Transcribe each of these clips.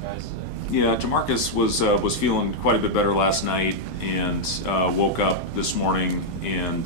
guys today? Yeah, Jamarcus was feeling quite a bit better last night and woke up this morning and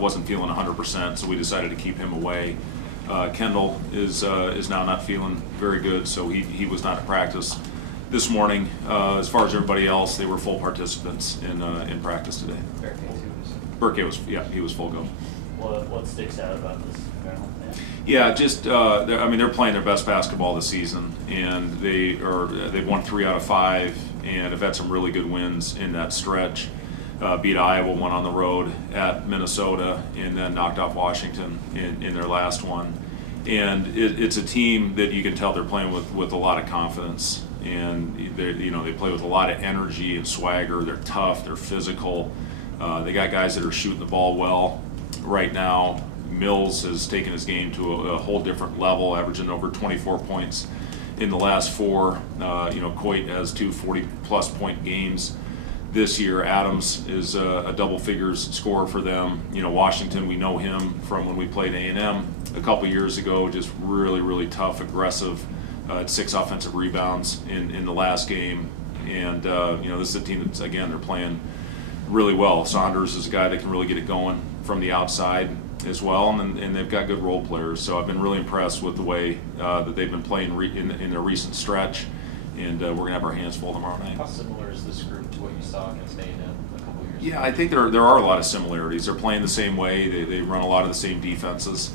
wasn't feeling 100%, so we decided to keep him away. Kendall is now not feeling very good, so he was not at practice this morning. As far as everybody else, they were full participants in practice today. Burke was, yeah, he was full go. What sticks out about this general? Yeah, just I mean, they're playing their best basketball this season, and they've won 3 out of 5, and have had some really good wins in that stretch. Beat Iowa, won on the road at Minnesota, and then knocked off Washington in their last one. And it's a team that you can tell they're playing with a lot of confidence, and they play with a lot of energy and swagger. They're tough, they're physical. They got guys that are shooting the ball well right now. Mills has taken his game to a whole different level, averaging over 24 points in the last 4. Coit has 2 40-plus point games this year. Adams is a double figures scorer for them. Washington, we know him from when we played A&M a couple years ago, just really, really tough, aggressive, 6 offensive rebounds in the last game. And, this is a team that's, again, they're playing really well. Saunders is a guy that can really get it going from the outside as well, and they've got good role players. So I've been really impressed with the way that they've been playing in their recent stretch, and we're going to have our hands full tomorrow night. How similar is this group to what you saw against A&M a couple years ago? Yeah, I think there are a lot of similarities. They're playing the same way. They run a lot of the same defenses.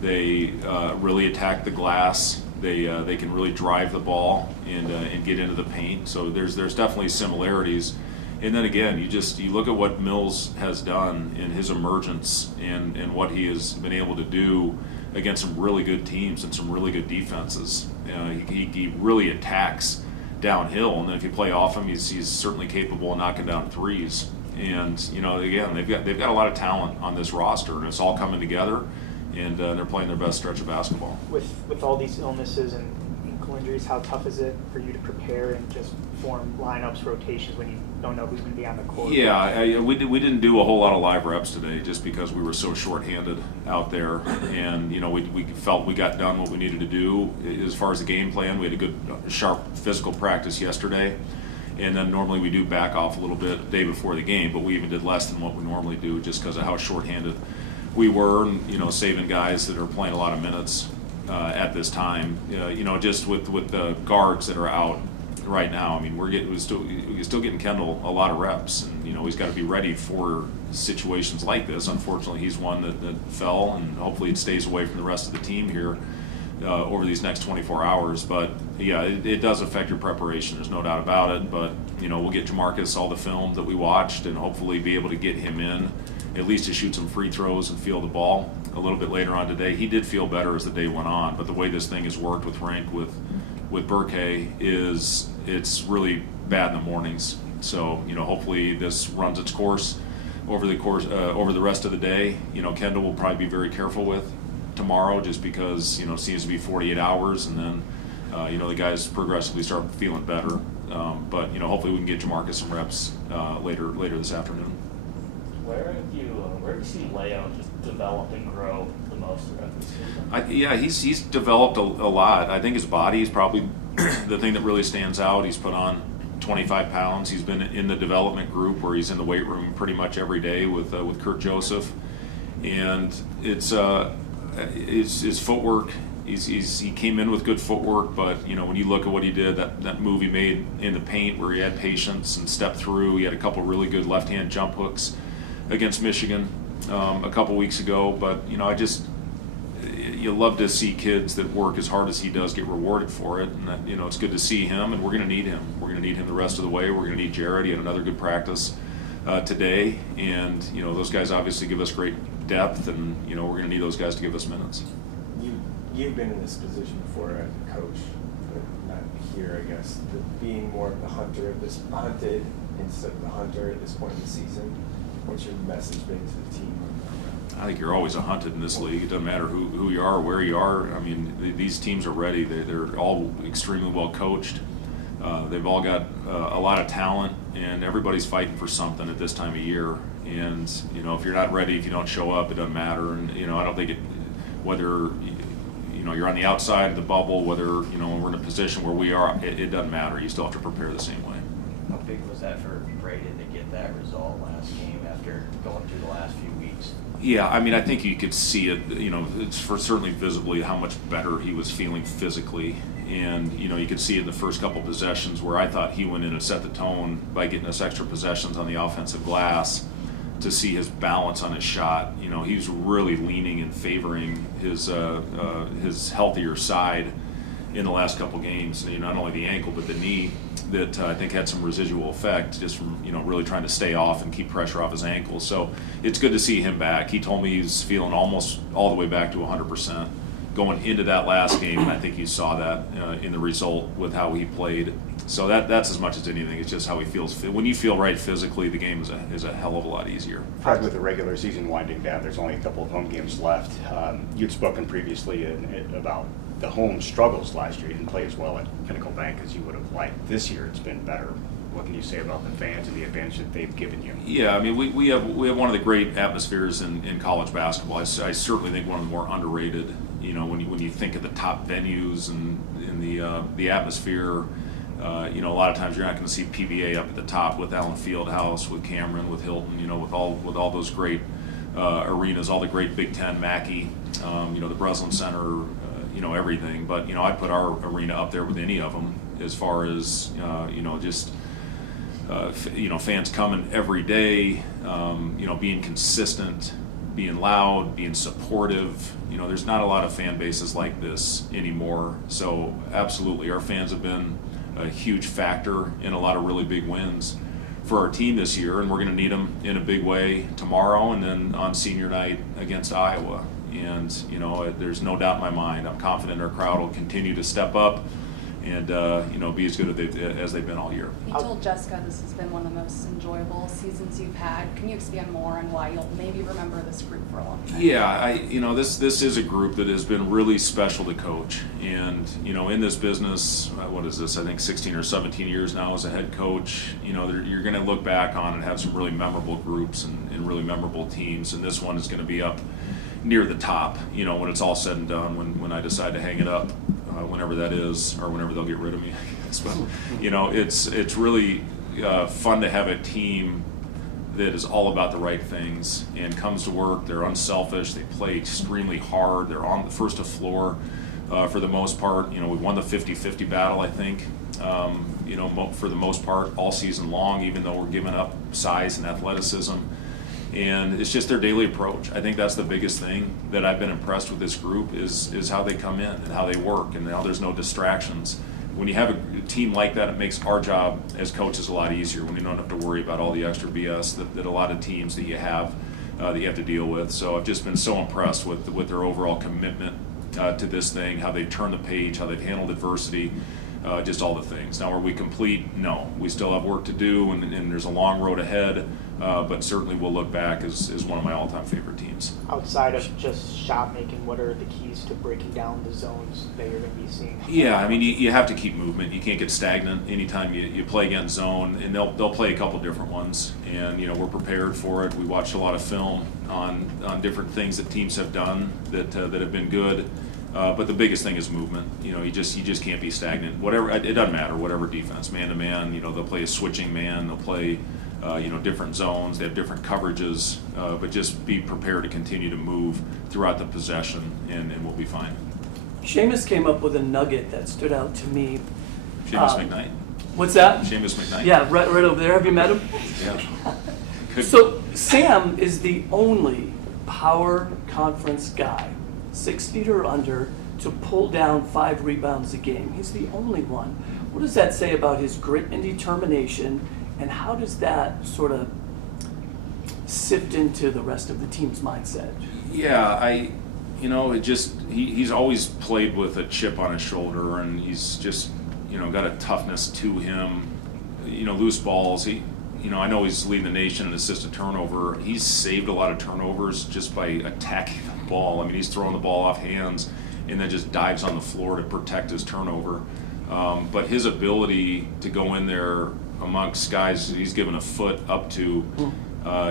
They really attack the glass. They can really drive the ball and get into the paint. So there's definitely similarities. And then again, you look at what Mills has done in his emergence and what he has been able to do against some really good teams and some really good defenses. He really attacks downhill, and then if you play off him, he's certainly capable of knocking down threes. And again, they've got a lot of talent on this roster, and it's all coming together, and they're playing their best stretch of basketball. With all these illnesses and ankle injuries, how tough is it for you to prepare and just form lineups, rotations when you don't know who's going to be on the court? Yeah, we didn't do a whole lot of live reps today just because we were so shorthanded out there, and we felt we got done what we needed to do as far as the game plan. We had a good, sharp physical practice yesterday, and then normally we do back off a little bit the day before the game, but we even did less than what we normally do just because of how shorthanded we were, and saving guys that are playing a lot of minutes at this time. Just with the guards that are out right now, I mean, we're still getting Kendall a lot of reps, and he's got to be ready for situations like this. Unfortunately, he's one that fell, and hopefully it stays away from the rest of the team here over these next 24 hours. But yeah, it does affect your preparation. There's no doubt about it. But we'll get Jamarcus all the film that we watched, and hopefully be able to get him in at least to shoot some free throws and feel the ball a little bit later on today. He did feel better as the day went on, but the way this thing has worked with Rank with Burke is it's really bad in the mornings. So hopefully this runs its course over the rest of the day. Kendall will probably be very careful with tomorrow, just because it seems to be 48 hours, and then the guys progressively start feeling better. But hopefully we can get Jamarcus some reps later this afternoon. Where do you see Leo just develop and grow the most throughout the season? He's developed a lot. I think his body is probably the thing that really stands out. He's put on 25 pounds. He's been in the development group where he's in the weight room pretty much every day with Kurt Joseph, and it's his footwork. He came in with good footwork, but when you look at what he did, that move he made in the paint where he had patience and stepped through. He had a couple really good left-hand jump hooks against Michigan a couple weeks ago. But you love to see kids that work as hard as he does get rewarded for it, and that, it's good to see him, and we're going to need him. We're going to need him the rest of the way. We're going to need Jared. He had another good practice today, and those guys obviously give us great depth, and we're going to need those guys to give us minutes. You've been in this position before as a coach, but not here, I guess. Being more of the hunted instead of the hunter at this point in the season. What's your message been to the team? I think you're always a hunted in this league. It doesn't matter who you are or where you are. I mean, these teams are ready. They're all extremely well coached. They've all got a lot of talent, and everybody's fighting for something at this time of year. And if you're not ready, if you don't show up, it doesn't matter. And I don't think whether you're on the outside of the bubble, whether, we're in a position where we are, it doesn't matter. You still have to prepare the same way. How big was that for Braden to get that result last game after going through the last few weeks? Yeah, I think you could see it, it's certainly visibly how much better he was feeling physically. And, you could see it in the first couple possessions where I thought he went in and set the tone by getting us extra possessions on the offensive glass to see his balance on his shot. He was really leaning and favoring his healthier side in the last couple games. Not only the ankle, but the knee that I think had some residual effect just from, really trying to stay off and keep pressure off his ankle. So it's good to see him back. He told me he's feeling almost all the way back to 100% going into that last game, and I think you saw that in the result with how he played. So that's as much as anything. It's just how he feels. When you feel right physically, the game is a hell of a lot easier. Fred, with the regular season winding down, there's only a couple of home games left. You'd spoken previously about the home struggles last year. You didn't play as well at Pinnacle Bank as you would have liked. This year it's been better. What can you say about the fans and the advantage that they've given you? Yeah, we have one of the great atmospheres in college basketball. I certainly think one of the more underrated. When you think of the top venues and in the atmosphere, a lot of times you're not going to see PBA up at the top with Allen Fieldhouse, with Cameron, with Hilton, with all those great arenas, all the great Big Ten, Mackey, the Breslin Center, everything. But I put our arena up there with any of them as far as fans coming every day, being consistent, being loud, being supportive. There's not a lot of fan bases like this anymore. So absolutely, our fans have been a huge factor in a lot of really big wins for our team this year, and we're going to need them in a big way tomorrow and then on senior night against Iowa. And there's no doubt in my mind, I'm confident our crowd will continue to step up and be as good as they've been all year. You told Jessica this has been one of the most enjoyable seasons you've had. Can you expand more on why you'll maybe remember this group for a long time? Yeah, this is a group that has been really special to coach. And, in this business, what is this, I think 16 or 17 years now as a head coach, you're going to look back on and have some really memorable groups and really memorable teams. And this one is going to be up near the top, when it's all said and done, when I decide to hang it up. Whenever that is, or whenever they'll get rid of me, I guess. But it's really fun to have a team that is all about the right things and comes to work. They're unselfish. They play extremely hard. They're on the first to floor for the most part. We won the 50-50 battle, I think. For the most part, all season long, even though we're giving up size and athleticism. And it's just their daily approach. I think that's the biggest thing that I've been impressed with this group is how they come in and how they work and how there's no distractions. When you have a team like that, it makes our job as coaches a lot easier when you don't have to worry about all the extra BS that a lot of teams that you have to deal with. So I've just been so impressed with their overall commitment to this thing, how they turn the page, how they've handled adversity, just all the things. Now, are we complete? No. We still have work to do, and there's a long road ahead. But certainly we'll look back as one of my all-time favorite teams. Outside of just shot making, what are the keys to breaking down the zones that you're going to be seeing? Yeah, you have to keep movement. You can't get stagnant anytime you play against zone, and they'll play a couple different ones. And we're prepared for it. We watched a lot of film on different things that teams have done that have been good. But the biggest thing is movement. You just can't be stagnant. Whatever, it doesn't matter. Whatever defense, man to man. They'll play a switching man. They'll play. Different zones, they have different coverages, but just be prepared to continue to move throughout the possession, and we'll be fine. Seamus came up with a nugget that stood out to me. Seamus McKnight? What's that? Seamus McKnight? Yeah, right over there. Have you met him? Yeah. So Sam is the only power conference guy, 6 feet or under, to pull down 5 rebounds a game. He's the only one. What does that say about his grit and determination? And how does that sort of sift into the rest of the team's mindset? Yeah, he's always played with a chip on his shoulder, and he's just, got a toughness to him. Loose balls. I know he's leading the nation in assisted turnover. He's saved a lot of turnovers just by attacking the ball. He's throwing the ball off hands and then just dives on the floor to protect his turnover. But his ability to go in there amongst guys he's given a foot up to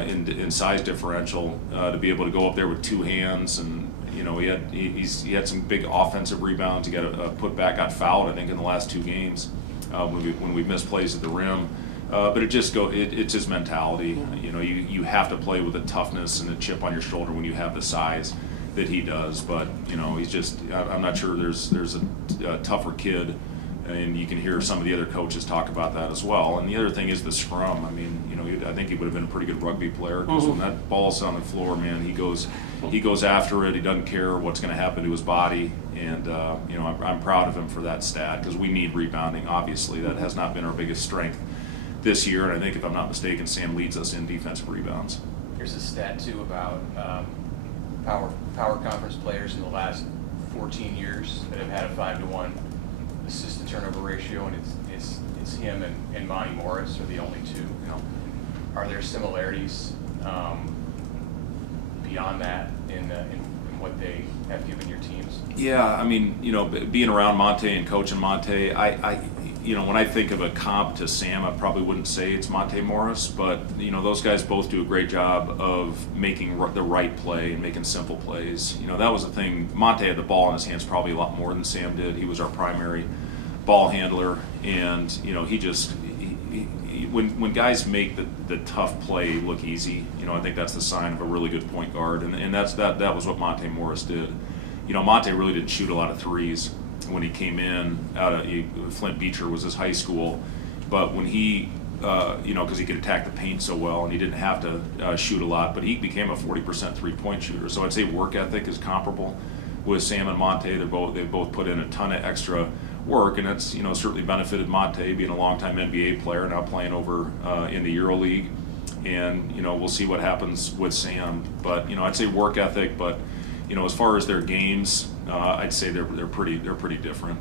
in size differential, to be able to go up there with 2 hands and You know, he had some big offensive rebounds. He got a putback, got fouled, I think, in the last 2 games when we missed plays at the rim. But it's his mentality. You know, you have to play with a toughness and a chip on your shoulder when you have the size that he does. But you know, I'm not sure there's a tougher kid. And you can hear some of the other coaches talk about that as well. And the other thing is the scrum. I mean, you know, I think he would have been a pretty good rugby player because when that ball's on the floor, man, he goes after it. He doesn't care what's going to happen to his body. And you know, I'm proud of him for that stat because we need rebounding. Obviously, that has not been our biggest strength this year. And I think, if I'm not mistaken, Sam leads us in defensive rebounds. Here's a stat too about power conference players in the last 14 years that have had a 5-to-1 assist to turnover ratio, and it's him and Monty Morris are the only 2. You know? Are there similarities beyond that in what they have given your teams? Yeah, I mean, you know, being around Monte and coaching Monte, you know, when I think of a comp to Sam, I probably wouldn't say it's Monte Morris, but you know, those guys both do a great job of making the right play and making simple plays. You know, that was the thing. Monte had the ball in his hands probably a lot more than Sam did. He was our primary ball handler, and you know, when guys make the tough play look easy, you know, I think that's the sign of a really good point guard, and that was what Monte Morris did. You know, Monte really didn't shoot a lot of threes when he came in Flint Beecher was his high school, but when he you know, because he could attack the paint so well and he didn't have to shoot a lot, but he became a 40% three-point shooter. So I'd say work ethic is comparable with Sam and Monte. They've both put in a ton of extra work, and it's, you know, certainly benefited Monte being a longtime NBA player, now playing over in the EuroLeague, and you know, we'll see what happens with Sam. But you know, I'd say work ethic, but you know, as far as their games, I'd say they're pretty different.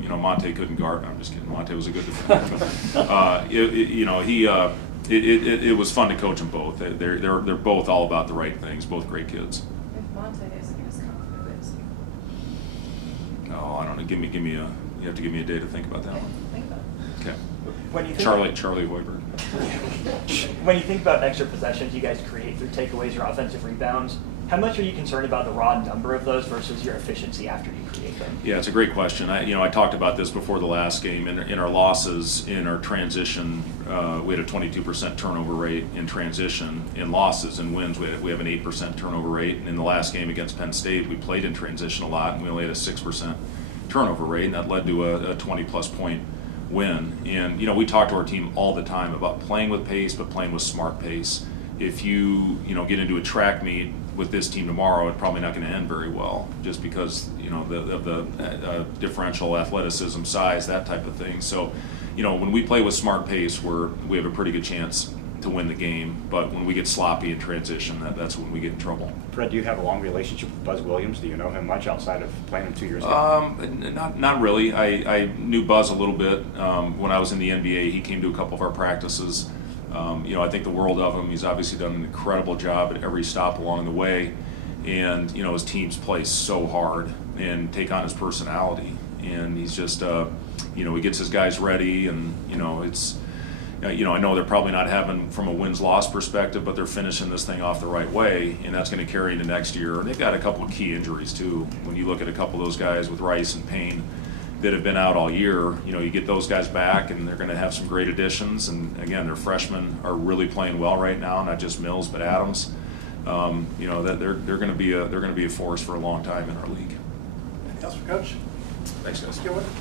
You know, Monte couldn't guard. I'm just kidding. Monte was a good defender. You know, it was fun to coach them both. They're both all about the right things. Both great kids. If Monte isn't as confident as you. Oh, I don't know. You have to give me a day to think about that one. Think about it. Okay. When you think Charlie Hoiberg. When you think about extra possessions you guys create through takeaways or offensive rebounds, how much are you concerned about the raw number of those versus your efficiency after you create them? Yeah, it's a great question. I talked about this before the last game. In our losses, in our transition, we had a 22% turnover rate in transition. In losses and wins, we have an 8% turnover rate. And in the last game against Penn State, we played in transition a lot, and we only had a 6% turnover rate, and that led to a 20-plus point win. And you know, we talk to our team all the time about playing with pace, but playing with smart pace. If you get into a track meet with this team tomorrow, it's probably not going to end very well, just because you know of the differential athleticism, size, that type of thing. So, you know, when we play with smart pace, we have a pretty good chance to win the game. But when we get sloppy in transition, that's when we get in trouble. Fred, do you have a long relationship with Buzz Williams? Do you know him much outside of playing him 2 years ago? Not really. I knew Buzz a little bit when I was in the NBA. He came to a couple of our practices. You know, I think the world of him. He's obviously done an incredible job at every stop along the way, and you know, his teams play so hard and take on his personality, and he's just you know, he gets his guys ready, and you know, it's you know, I know they're probably not having from a wins-loss perspective, but they're finishing this thing off the right way, and that's going to carry into next year. And they've got a couple of key injuries too. When you look at a couple of those guys with Rice and Payne that have been out all year, you know, you get those guys back, and they're going to have some great additions. And again, their freshmen are really playing well right now, not just Mills but Adams. You know, that they're going to be a force for a long time in our league. Anything else for Coach? Thanks, guys. Let's go with it.